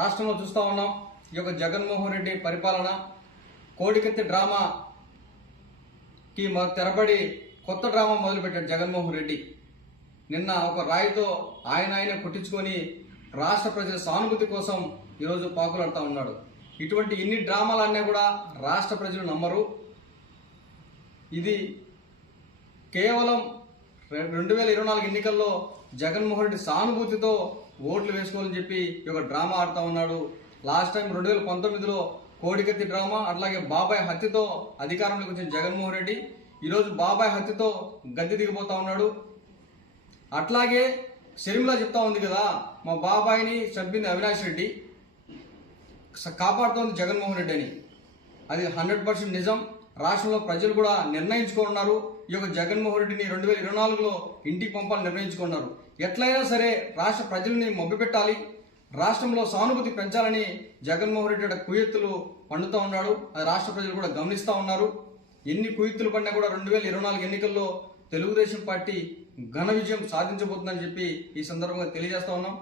రాష్ట్రంలో చూస్తూ ఉన్నాం. ఈ యొక్క జగన్మోహన్ రెడ్డి పరిపాలన కోడికత్తి డ్రామాకి తెరబడి కొత్త డ్రామా మొదలుపెట్టాడు జగన్మోహన్ రెడ్డి. నిన్న ఒక రాయితో ఆయనే కొట్టించుకొని రాష్ట్ర ప్రజల సానుభూతి కోసం ఈరోజు పాకులాడుతూ ఉన్నాడు. ఇటువంటి ఇన్ని డ్రామాలన్నీ కూడా రాష్ట్ర ప్రజలు నమ్మరు. ఇది కేవలం 2024 ఎన్నికల్లో జగన్మోహన్ రెడ్డి సానుభూతితో ఓట్లు వేసుకోవాలని చెప్పి ఈ యొక్క డ్రామా ఆడుతూ ఉన్నాడు. లాస్ట్ టైం 2019లో కోడికత్తి డ్రామా, అట్లాగే బాబాయ్ హత్యతో అధికారంలోకి వచ్చిన జగన్మోహన్ రెడ్డి ఈరోజు బాబాయ్ హత్యతో గద్దె దిగిపోతా ఉన్నాడు. అట్లాగే షర్మిల చెప్తా ఉంది కదా, మా బాబాయిని చంపింది అవినాష్ రెడ్డి, కాపాడుతోంది జగన్మోహన్ రెడ్డి అని. అది 100% నిజం. రాష్ట్రంలో ప్రజలు కూడా నిర్ణయించుకున్నారు. ఈ యొక్క జగన్మోహన్ రెడ్డిని 2024లో ఇంటికి పంపాలని నిర్ణయించుకున్నారు. ఎట్లయినా సరే రాష్ట్ర ప్రజల్ని మభ్యపెట్టాలి, రాష్ట్రంలో సానుభూతి పెంచాలని జగన్మోహన్ రెడ్డి కుయుత్తులు పండుతూ ఉన్నాడు. అది రాష్ట్ర ప్రజలు కూడా గమనిస్తూ ఉన్నారు. ఎన్ని కుయుత్తులు పడినా కూడా 2024 ఎన్నికల్లో తెలుగుదేశం పార్టీ ఘన విజయం సాధించబోతుందని చెప్పి ఈ సందర్భంగా తెలియజేస్తా ఉన్నాం.